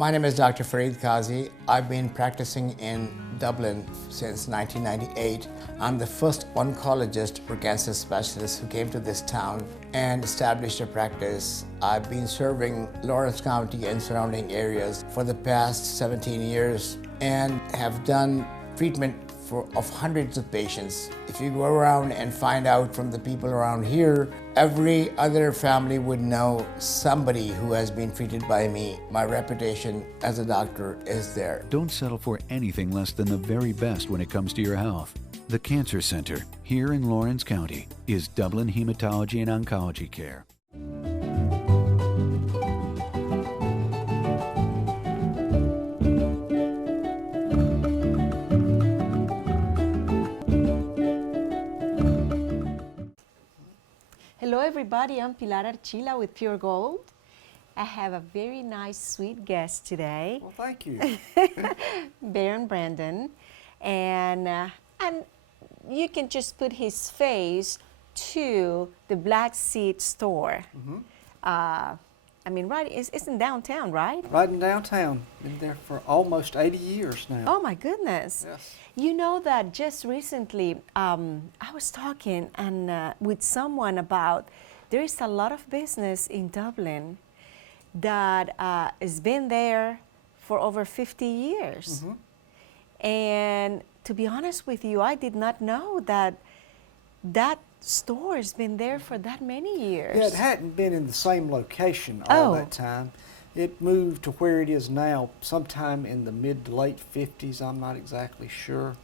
My name is Dr. Fareed Kazi. I've been practicing in Dublin since 1998. I'm the first oncologist or cancer specialist who came to this town and established a practice. I've been serving Lawrence County and surrounding areas for the past 17 years and have done treatment of hundreds of patients. If you go around and find out from the people around here, every other family would know somebody who has been treated by me. My reputation as a doctor is there. Don't settle for anything less than the very best when it comes to your health. The Cancer Center here in Lawrence County is Dublin Hematology and Oncology Care. Hello everybody, I'm Pilar Archila with Pure Gold. I have a very nice, sweet guest today. Well, thank you. Barron Brandon. And you can just put his face to the Black Seed store. I mean, right, it's in downtown, right? Right in downtown. Been there for almost 80 years now. Oh my goodness. Yes. You know that just recently I was talking with someone about there is a lot of business in Dublin that has been there for over 50 years. And to be honest with you, I did not know that that store has been there for that many years. Yeah, it hadn't been in the same location all that time. It moved to where it is now sometime in the mid to late 50s, I'm not exactly sure.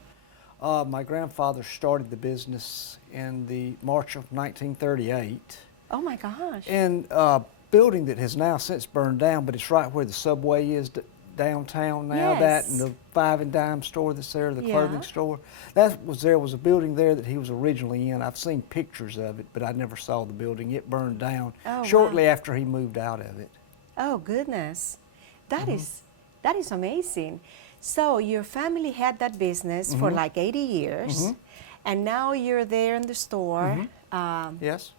My grandfather started the business in the March of 1938. Oh my gosh. And a building that has now since burned down, but it's right where the subway is downtown now. Yes. That and the Five and Dime store that's there, the clothing store. There was a building there that he was originally in. I've seen pictures of it, but I never saw the building. It burned down shortly after he moved out of it. Oh goodness, that is amazing. So your family had that business for like 80 years, and now you're there in the store. Yes.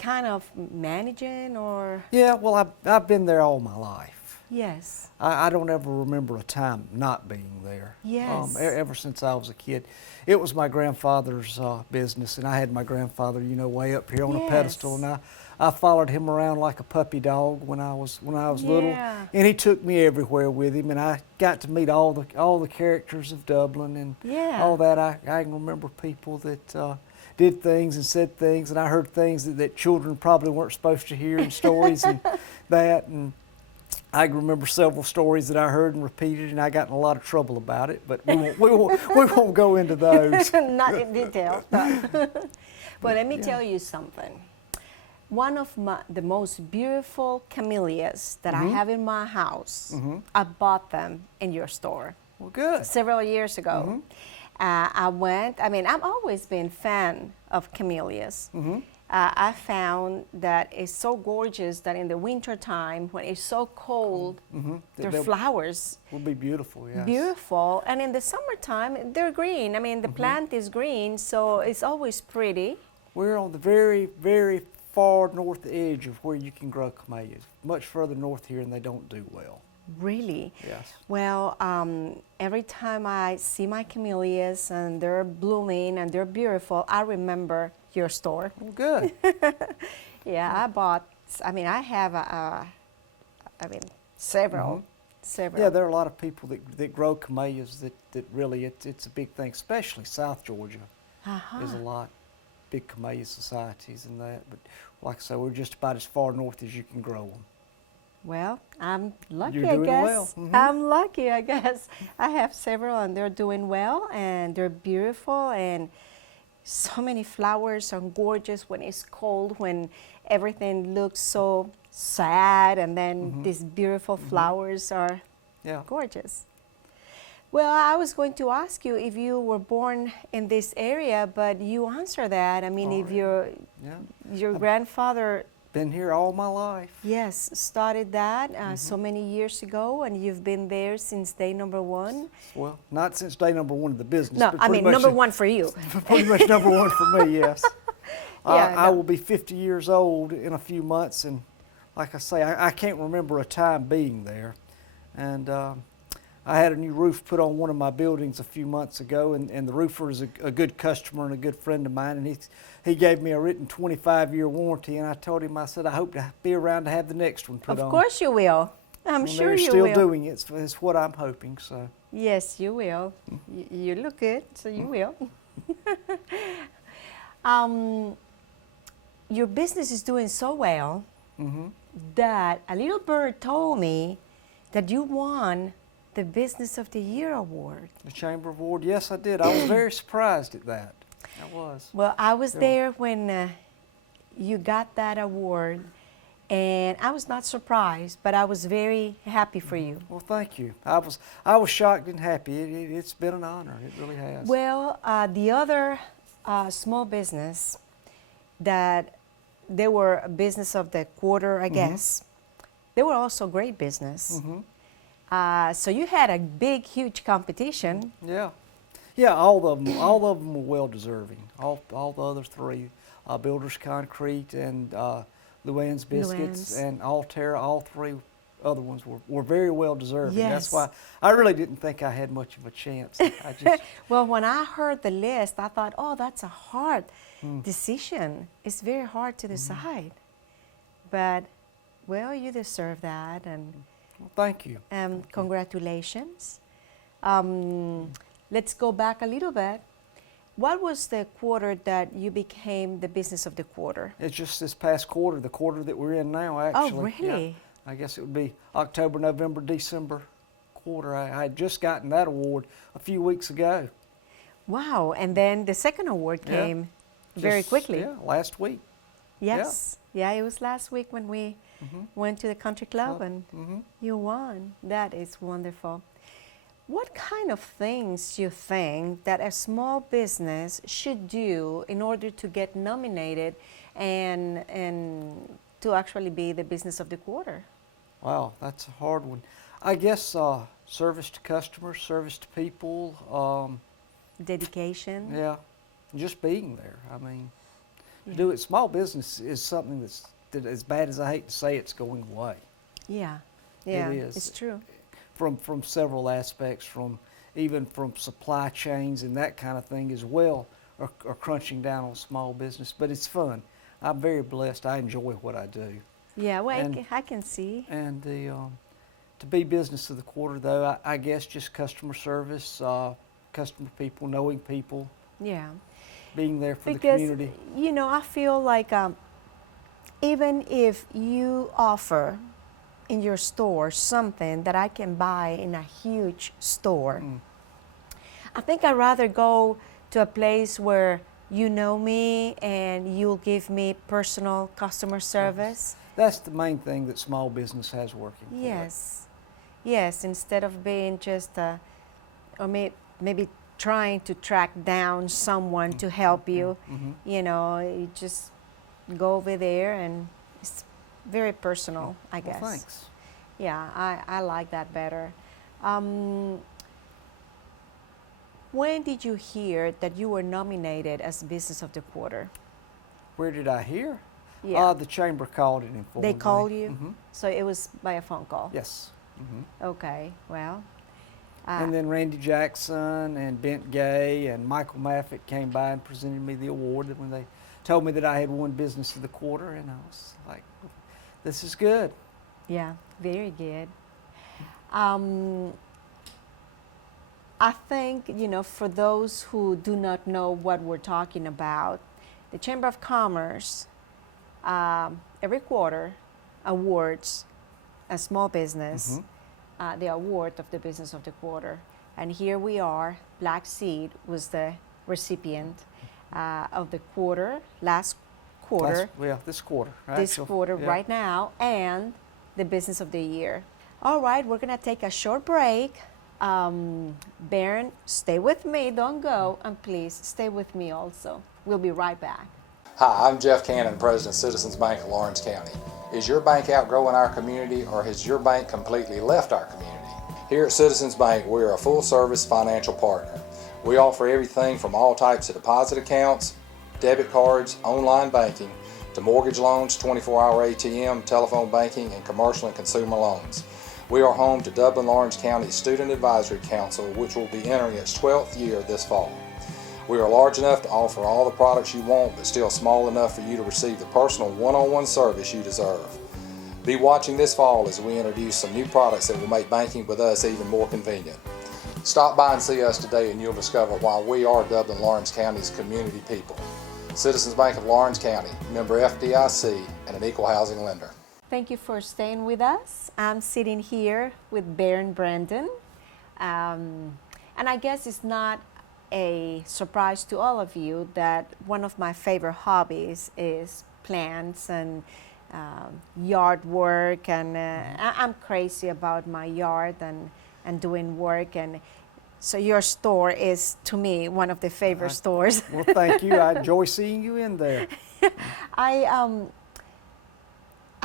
Kind of managing or? Yeah, well, I've been there all my life. Yes. I don't ever remember a time not being there. Yes. Ever since I was a kid. It was my grandfather's business, and I had my grandfather, you know, way up here on a pedestal, and I followed him around like a puppy dog when I was little, and he took me everywhere with him, and I got to meet all the characters of Dublin and all that. I can remember people that did things and said things, and I heard things that children probably weren't supposed to hear in stories and that. And I can remember several stories that I heard and repeated, and I got in a lot of trouble about it, but we won't go into those. Not in detail. But let me tell you something. One of the most beautiful camellias that I have in my house, I bought them in your store. Well, good. Several years ago. I've always been a fan of camellias. I found that it's so gorgeous that in the winter time, when it's so cold, their flowers will be beautiful, yes. Beautiful. And in the summertime, they're green. I mean, the plant is green, so it's always pretty. We're on the very, very far north edge of where you can grow camellias. Much further north here, and they don't do well. Really? Yes. Well, every time I see my camellias and they're blooming and they're beautiful, I remember your store. Well, good. I have several. Yeah, there are a lot of people that grow camellias that really, it's a big thing, especially South Georgia. There's a lot, big camellia societies and that, but like I said, we're just about as far north as you can grow them. Well, I'm lucky, You're I doing guess. well. I'm lucky, I guess. I have several, and they're doing well, and they're beautiful, and so many flowers are gorgeous when it's cold, when everything looks so sad, and then these beautiful flowers are gorgeous. Well, I was going to ask you if you were born in this area, but you answered that. I mean, if your grandfather... Been here all my life. Yes, started that so many years ago, and you've been there since day number one. Well, not since day number one of the business. No, but I mean number one for you. Pretty much number one for me, yes. I will be 50 years old in a few months, and like I say, I can't remember a time being there. And I had a new roof put on one of my buildings a few months ago, and the roofer is a good customer and a good friend of mine, and he gave me a written 25-year warranty, and I told him, I said, I hope to be around to have the next one put on. Of course you will. I'm And sure they're you still will. doing it. It's what I'm hoping. So Yes, you will. You look good, so you will. Your business is doing so well that a little bird told me that you won the Business of the Year award. the Chamber Award, yes, I did. I was very surprised at that. I was. Well, I was there when you got that award, and I was not surprised, but I was very happy for you. Well, thank you. I was shocked and happy. It's been an honor. It really has. Well, the other small business that they were a business of the quarter, I guess, they were also great business. So you had a big, huge competition. Yeah, yeah. All of them were well deserving. All the other three, Builders Concrete and Luann's Biscuits Luann's. and Altera, all three other ones were very well deserving. That's Yes. why I really didn't think I had much of a chance. I just Well, when I heard the list, I thought, oh, that's a hard decision. It's very hard to decide. But, well, you deserve that, and well, thank you. congratulations. Let's go back a little bit. What was the quarter that you became the business of the quarter? It's just this past quarter, the quarter that we're in now, actually. Yeah. really? I guess it would be October, November, December quarter. I had just gotten that award a few weeks ago. Wow, and then the second award Yeah. came very Just, quickly. Yeah, last week. Yes. Yeah, it was last week when we went to the country club and you won. That is wonderful. What kind of things do you think that a small business should do in order to get nominated and to actually be the business of the quarter? Wow, that's a hard one. I guess service to customers, service to people, Dedication. yeah, just being there. I mean, to do it. Small business is something that as bad as I hate to say, it's going away. Yeah. Yeah, is. it's true. From several aspects, even from supply chains and that kind of thing as well, are crunching down on small business. But it's fun. I'm very blessed. I enjoy what I do. Yeah, well, And- I can see. And to be business of the quarter, though, I guess just customer service, customer people, knowing people, Yeah. being there for Because, the community. you know, I feel like even if you offer in your store something that I can buy in a huge store, I think I'd rather go to a place where you know me and you'll give me personal customer service. That's the main thing that small business has working for it. Yes. Yes, instead of being just, or maybe trying to track down someone to help you, you know, you just go over there and it's very personal, I guess. Well, thanks. Yeah, I like that better. When did you hear that you were nominated as Business of the Quarter? Where did I hear? Yeah. The chamber called and informed They me. called you? Mhm. So it was by a phone call? Yes. Okay, well. And then Randy Jackson and Bent Gay and Michael Maffitt came by and presented me the award when they told me that I had won Business of the Quarter, and I was like, this is good. Yeah, very good. I think, you know, for those who do not know what we're talking about, the Chamber of Commerce every quarter awards a small business the award of the Business of the Quarter. And here we are, Black Seed was the recipient of the quarter, last quarter. This quarter. This actually. quarter Yeah. right now, and the Business of the Year. All right, we're gonna take a short break. Barron, stay with me, don't go, and please stay with me also. We'll be right back. Hi, I'm Jeff Cannon, President of Citizens Bank of Lawrence County. Is your bank outgrowing our community, or has your bank completely left our community? Here at Citizens Bank, we are a full-service financial partner. We offer everything from all types of deposit accounts, debit cards, online banking, to mortgage loans, 24-hour ATM, telephone banking, and commercial and consumer loans. We are home to Dublin-Lawrence County Student Advisory Council, which will be entering its 12th year this fall. We are large enough to offer all the products you want, but still small enough for you to receive the personal one-on-one service you deserve. Be watching this fall as we introduce some new products that will make banking with us even more convenient. Stop by and see us today and you'll discover why we are Dublin-Lawrence County's community people. Citizens Bank of Lawrence County, member FDIC, and an equal housing lender. Thank you for staying with us. I'm sitting here with Barron Brandon. And I guess it's not a surprise to all of you that one of my favorite hobbies is plants and yard work. And I'm crazy about my yard and doing work. And so your store is, to me, one of the favorite stores. Well, thank you. I enjoy seeing you in there.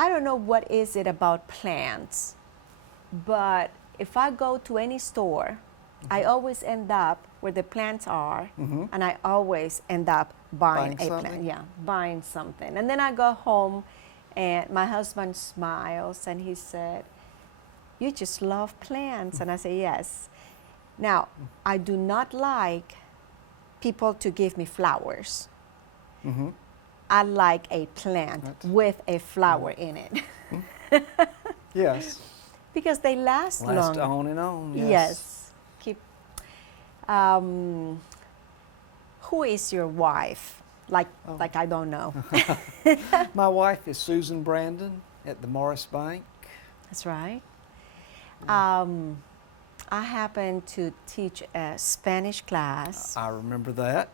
I don't know what is it about plants, but if I go to any store, I always end up where the plants are, and I always end up buying a plant. Yeah, buying something. And then I go home, and my husband smiles, and he said, "You just love plants." And I say, "Yes." Now, I do not like people to give me flowers. I like a plant with a flower in it. Yes. Because they last long. Last on and on, yes. Yes. Keep. Who is your wife? Like I don't know. My wife is Susan Brandon at the Morris Bank. That's right. I happen to teach a Spanish class. I remember that.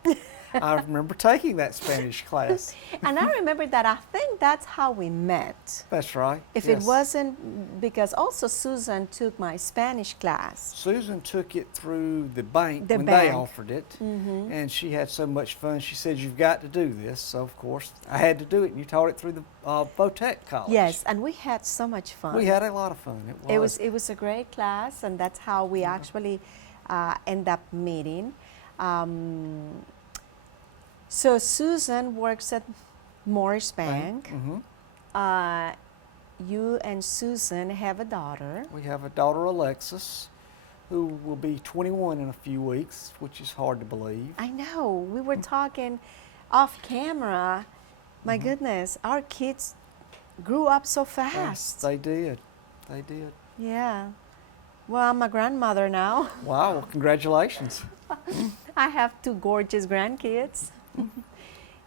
I remember taking that Spanish class. And I remember that I think that's how we met. That's right. If it wasn't, because also Susan took my Spanish class. Susan took it through the bank The when bank. they offered it, and she had so much fun. She said, "You've got to do this." So of course I had to do it, and you taught it through the Votech College. Yes, and we had so much fun. We had a lot of fun. It was a great class, and that's how we actually end up meeting. So Susan works at Morris Bank. You and Susan have a daughter. We have a daughter, Alexis, who will be 21 in a few weeks, which is hard to believe. I know. We were talking off camera. My goodness, our kids grew up so fast. Yes, they did. They did. Yeah. Well, I'm a grandmother now. Wow, well, congratulations. I have two gorgeous grandkids.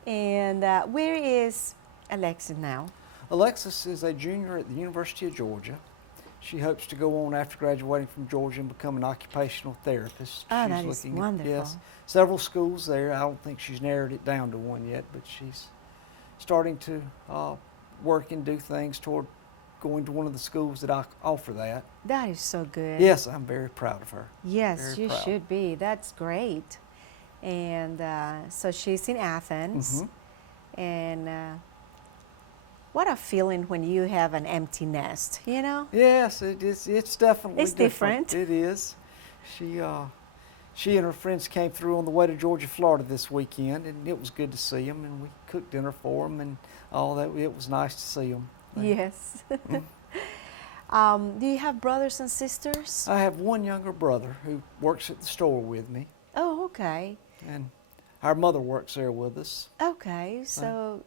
And where is Alexis now? Alexis is a junior at the University of Georgia. She hopes to go on after graduating from Georgia and become an occupational therapist. Oh, she's that is looking wonderful. At, several schools there. I don't think she's narrowed it down to one yet, but she's starting to work and do things toward going to one of the schools that I offer that. That is so good. Yes, I'm very proud of her. Yes, very you proud. should be. That's great. And so she's in Athens. And what a feeling when you have an empty nest, you know? Yes, it is. It's definitely It's different. It is. She and her friends came through on the way to Georgia, Florida this weekend, and it was good to see them. And we cooked dinner for them and all that. It was nice to see them. Yes. Do you have brothers and sisters? I have one younger brother who works at the store with me, Oh, okay. and our mother works there with us. Okay, so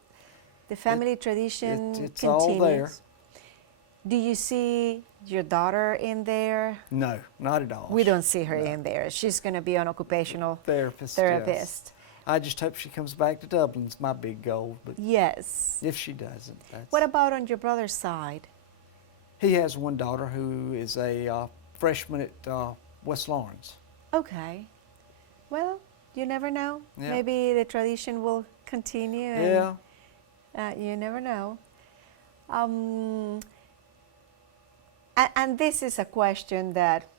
the family tradition it's continues. all there. Do you see your daughter in there? No, not at all. We don't see her in there. She's going to be an occupational Therapist. therapist. Yes. I just hope she comes back to Dublin. It's my big goal, but Yes. if she doesn't, that's... What about on your brother's side? He has one daughter who is a freshman at West Lawrence. Okay. Well, you never know. Yeah. Maybe the tradition will continue. Yeah. And, you never know. And this is a question that,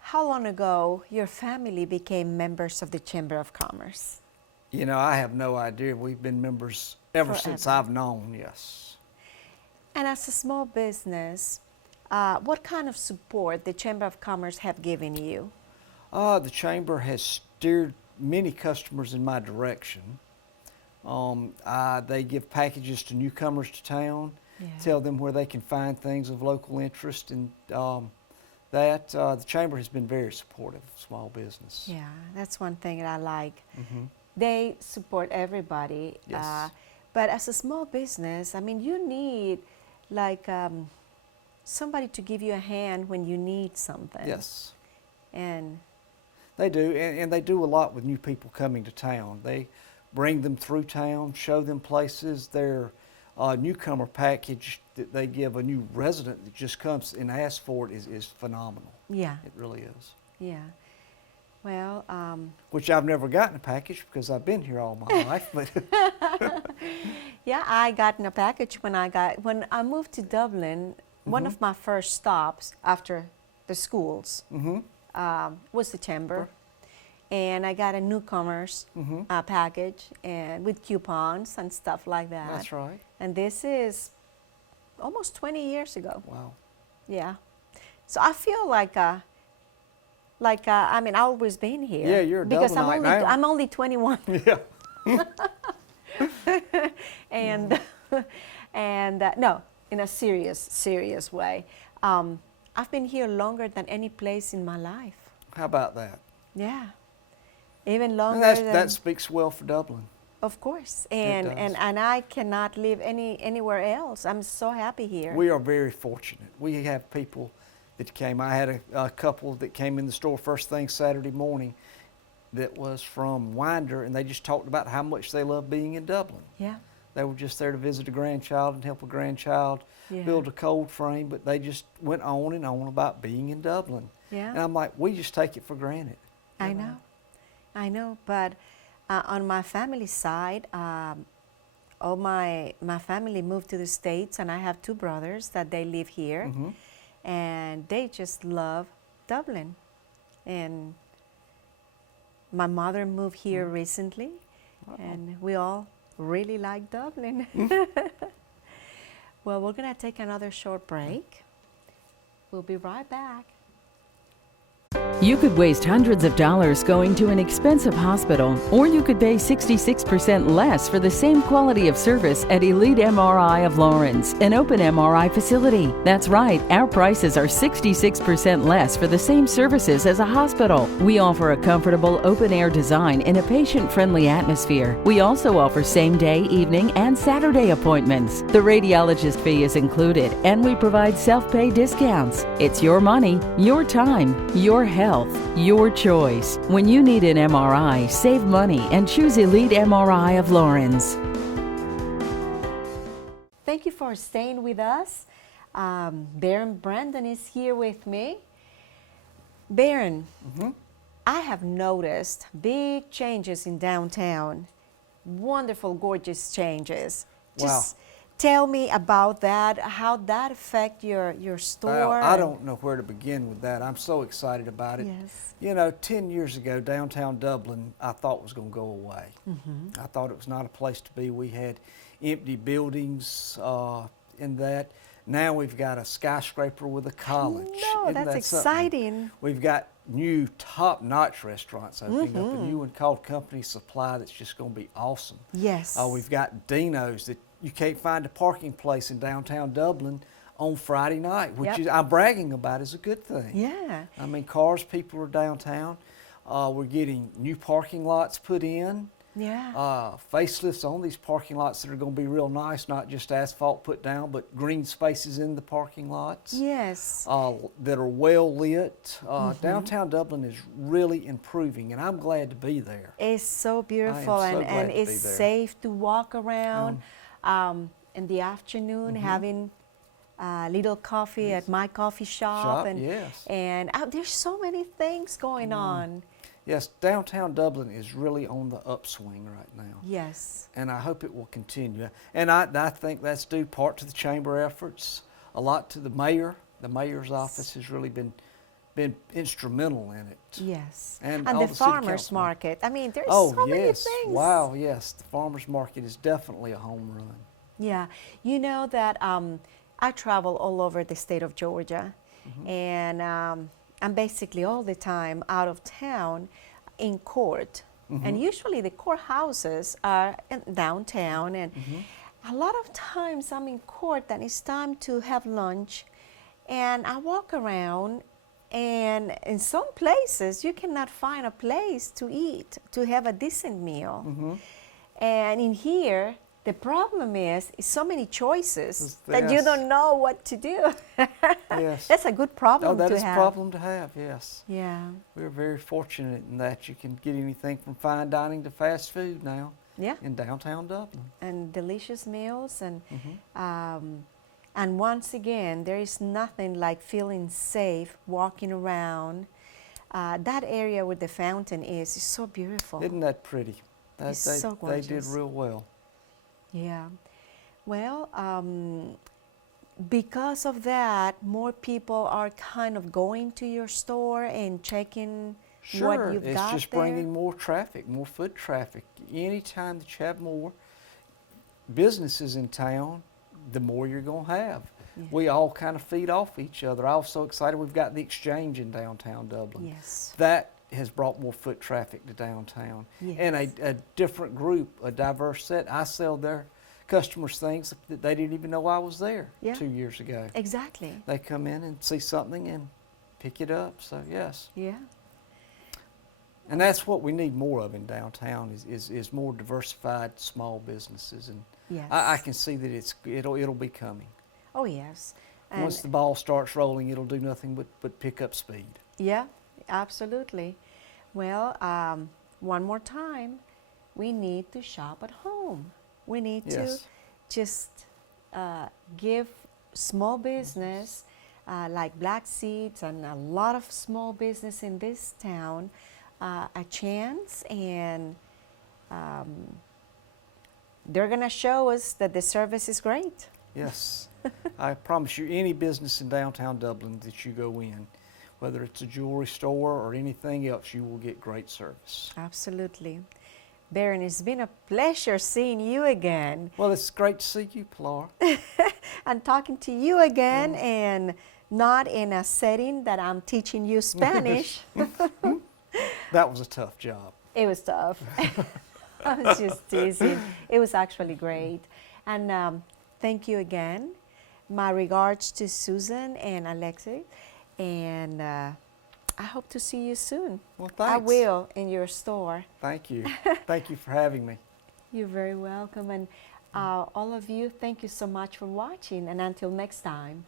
how long ago your family became members of the Chamber of Commerce? You know, I have no idea. We've been members ever since Forever. I've known, yes. And as a small business, what kind of support the Chamber of Commerce have given you? The Chamber has steered many customers in my direction. They give packages to newcomers to town. tell them where they can find things of local interest, and the Chamber has been very supportive of small business. Yeah, that's one thing that I like. Mm-hmm. They support everybody. Yes. But as a small business, I mean, you need like somebody to give you a hand when you need something. Yes. And they do, and they do a lot with new people coming to town. They bring them through town, show them places. Their newcomer package that they give a new resident that just comes and asks for it is phenomenal. yeah, It really is. yeah. Well, Which I've never gotten a package because I've been here all my life. But yeah, I got in a package when I moved to Dublin. One of my first stops after the schools was the Chamber, and I got a newcomers package and with coupons and stuff like that. that's right. And this is almost 20 years ago. Wow. Yeah. So I feel like I mean, I've always been here. Yeah, you're a because Dublinite now. I'm only 21. Yeah. And no, in a serious way. I've been here longer than any place in my life. How about that? Yeah, even And longer than. that speaks well for Dublin. Of course, does. and I cannot live anywhere else. I'm so happy here. We are very fortunate. We have people that came. I had a couple that came in the store first thing Saturday morning that was from Winder, and they just talked about how much they love being in Dublin. Yeah, They were just there to visit a grandchild and help a grandchild Yeah. build a cold frame, but they just went on and on about being in Dublin. Yeah. And I'm like, we just take it for granted. I know. But on my family side, all my family moved to the States, and I have two brothers that they live here, and they just love Dublin. And my mother moved here recently, and we all really like Dublin. Well, we're going to take another short break. We'll be right back. You could waste hundreds of dollars going to an expensive hospital, or you could pay 66% less for the same quality of service at Elite MRI of Lawrence, an open MRI facility. That's right, our prices are 66% less for the same services as a hospital. We offer a comfortable open-air design in a patient-friendly atmosphere. We also offer same-day, evening, and Saturday appointments. The radiologist fee is included, and we provide self-pay discounts. It's your money, your time, your health, your choice. When you need an MRI, save money and choose Elite MRI of Lawrence. Thank you for staying with us. Barron Brandon is here with me. Barron, I have noticed big changes in downtown. Wonderful, gorgeous changes. Just tell me about that, how that affect your store. I don't know where to begin with that. I'm so excited about it. Yes. You know, 10 years ago, downtown Dublin, I thought was going to go away. I thought it was not a place to be. We had empty buildings in that. Now we've got a skyscraper with a college. No, Isn't that's that exciting. something? We've got new top-notch restaurants opening up. A new one called Company Supply that's just going to be awesome. Yes. We've got Dino's that you can't find a parking place in downtown Dublin on Friday night, which is, I'm bragging about is a good thing. Yeah. I mean, people are downtown. We're getting new parking lots put in. Yeah. Facelifts on these parking lots that are going to be real nice, not just asphalt put down, but green spaces in the parking lots. Yes. That are well lit. Downtown Dublin is really improving, and I'm glad to be there. It's so beautiful, so and glad to it's be there. safe to walk around in the afternoon, having a little coffee at my coffee shop. And, yes. And there's so many things going on. Yes, downtown Dublin is really on the upswing right now. Yes. And I hope it will continue. And I think that's due part to the Chamber efforts, a lot to the mayor. The mayor's office has really been instrumental in it. Yes. And the all the city farmers council. market. I mean, there's so many yes. things. Wow, yes. The farmers market is definitely a home run. Yeah. You know that I travel all over the state of Georgia, and I'm basically all the time out of town in court. And usually the courthouses are in downtown. And a lot of times I'm in court and it's time to have lunch, and I walk around, and in some places you cannot find a place to eat, to have a decent meal. And in here, the problem is so many choices that you don't know what to do. Yes. That's a good problem Oh, that to is a have. problem to have, yes. Yeah. We're very fortunate in that you can get anything from fine dining to fast food now in downtown Dublin. And delicious meals. And once again, there is nothing like feeling safe walking around. That area where the fountain is so beautiful. Isn't that pretty? It's so gorgeous. They did real well. Yeah. Well, because of that, more people are kind of going to your store and checking what you've got there. It's just bringing more traffic, more foot traffic. Anytime that you have more businesses in town, the more you're going to have. Yeah. We all kind of feed off each other. I'm so excited we've got the Exchange in downtown Dublin. Yes. That has brought more foot traffic to downtown. Yes. And a different group, a diverse set. I sell their customers things that they didn't even know I was there 2 years ago. Exactly. They come in and see something and pick it up, so yes. Yeah. And that's what we need more of in downtown is more diversified small businesses, and Yes. I can see that it'll be coming. Oh, yes. And Once the ball starts rolling, it'll do nothing but pick up speed. yeah, absolutely. Well, one more time, we need to shop at home. We need to Yes. just give small business like Black Seeds and a lot of small business in this town a chance, and they're going to show us that the service is great. Yes. I promise you, any business in downtown Dublin that you go in, whether it's a jewelry store or anything else, you will get great service. Absolutely. Barron, it's been a pleasure seeing you again Well, it's great to see you, Pilar. and talking to you again, and not in a setting that I'm teaching you Spanish. That was a tough job. It was tough. I was just teasing. It was actually great. And thank you again. My regards to Susan and Alexei. And I hope to see you soon. Well, thanks. I will in your store. Thank you. Thank you for having me. You're very welcome. And all of you, thank you so much for watching. And until next time.